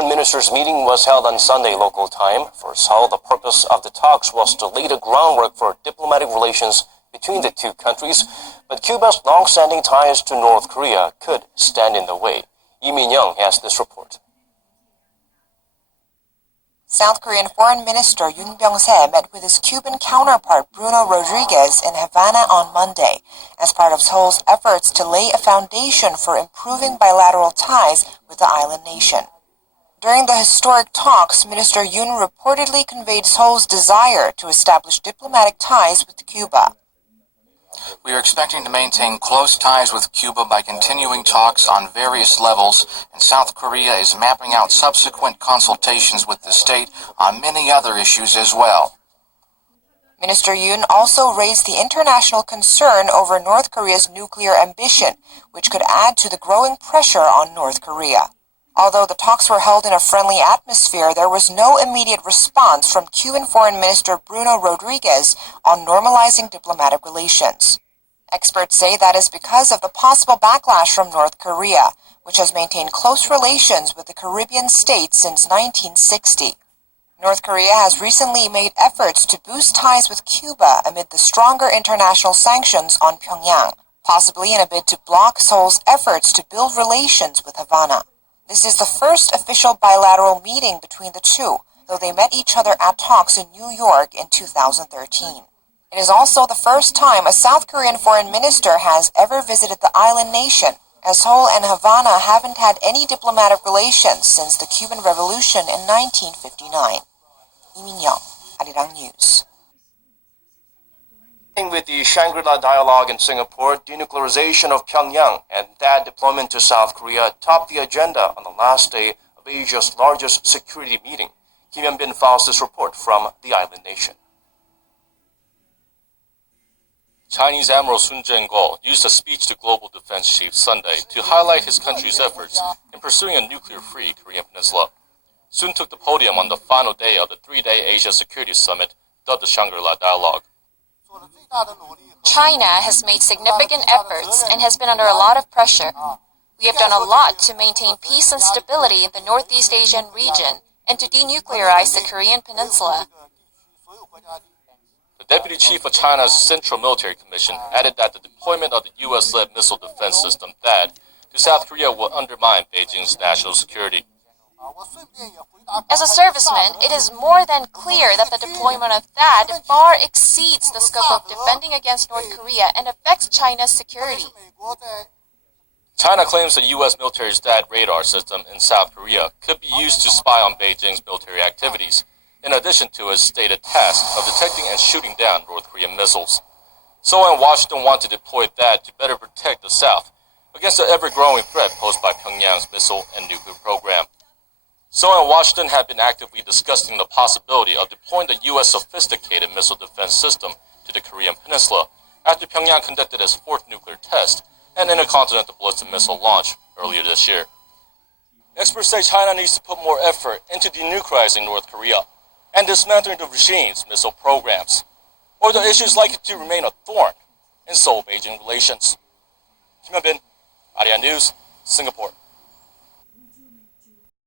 foreign ministers' meeting was held on Sunday local time. For Seoul, the purpose of the talks was to lay the groundwork for diplomatic relations between the two countries, but Cuba's long-standing ties to North Korea could stand in the way. Lee Min-young has this report. South Korean Foreign Minister Yoon Byung-se met with his Cuban counterpart Bruno Rodriguez in Havana on Monday as part of Seoul's efforts to lay a foundation for improving bilateral ties with the island nation. During the historic talks, Minister Yoon reportedly conveyed Seoul's desire to establish diplomatic ties with Cuba. We are expecting to maintain close ties with Cuba by continuing talks on various levels, and South Korea is mapping out subsequent consultations with the state on many other issues as well. Minister Yoon also raised the international concern over North Korea's nuclear ambition, which could add to the growing pressure on North Korea. Although the talks were held in a friendly atmosphere, there was no immediate response from Cuban Foreign Minister Bruno Rodriguez on normalizing diplomatic relations. Experts say that is because of the possible backlash from North Korea, which has maintained close relations with the Caribbean states since 1960. North Korea has recently made efforts to boost ties with Cuba amid the stronger international sanctions on Pyongyang, possibly in a bid to block Seoul's efforts to build relations with Havana. This is the first official bilateral meeting between the two, though they met each other at talks in New York in 2013. It is also the first time a South Korean foreign minister has ever visited the island nation, as Seoul and Havana haven't had any diplomatic relations since the Cuban Revolution in 1959. Lee Min-young, Arirang News. With the Shangri-La dialogue in Singapore, denuclearization of Pyongyang and THAAD deployment to South Korea topped the agenda on the last day of Asia's largest security meeting. Kim Hyun-bin files this report from the island nation. Chinese Admiral Sun Jianguo used a speech to global defense chiefs Sunday to highlight his country's efforts in pursuing a nuclear-free Korean peninsula. Sun took the podium on the final day of the three-day Asia Security Summit, dubbed the Shangri-La Dialogue. China has made significant efforts and has been under a lot of pressure. We have done a lot to maintain peace and stability in the Northeast Asian region and to denuclearize the Korean peninsula. The Deputy Chief of China's Central Military Commission added that the deployment of the U.S.-led missile defense system THAAD to South Korea will undermine Beijing's national security. As a serviceman, it is more than clear that the deployment of THAAD far exceeds the scope of defending against North Korea and affects China's security. China claims the U.S. military's THAAD radar system in South Korea could be used to spy on Beijing's military activities, in addition to its stated task of detecting and shooting down North Korean missiles. Seoul and Washington want to deploy THAAD to better protect the South against the ever-growing threat posed by Pyongyang's missile and nuclear program. Seoul and Washington have been actively discussing the possibility of deploying the U.S. sophisticated missile defense system to the Korean peninsula after Pyongyang conducted its fourth nuclear test and intercontinental ballistic missile launch earlier this year. Experts say China needs to put more effort into denuclearizing North Korea and dismantling the regime's missile programs, or the issue is likely to remain a thorn in Seoul-Beijing relations. Kim Hyun-bin, Arirang News, Singapore.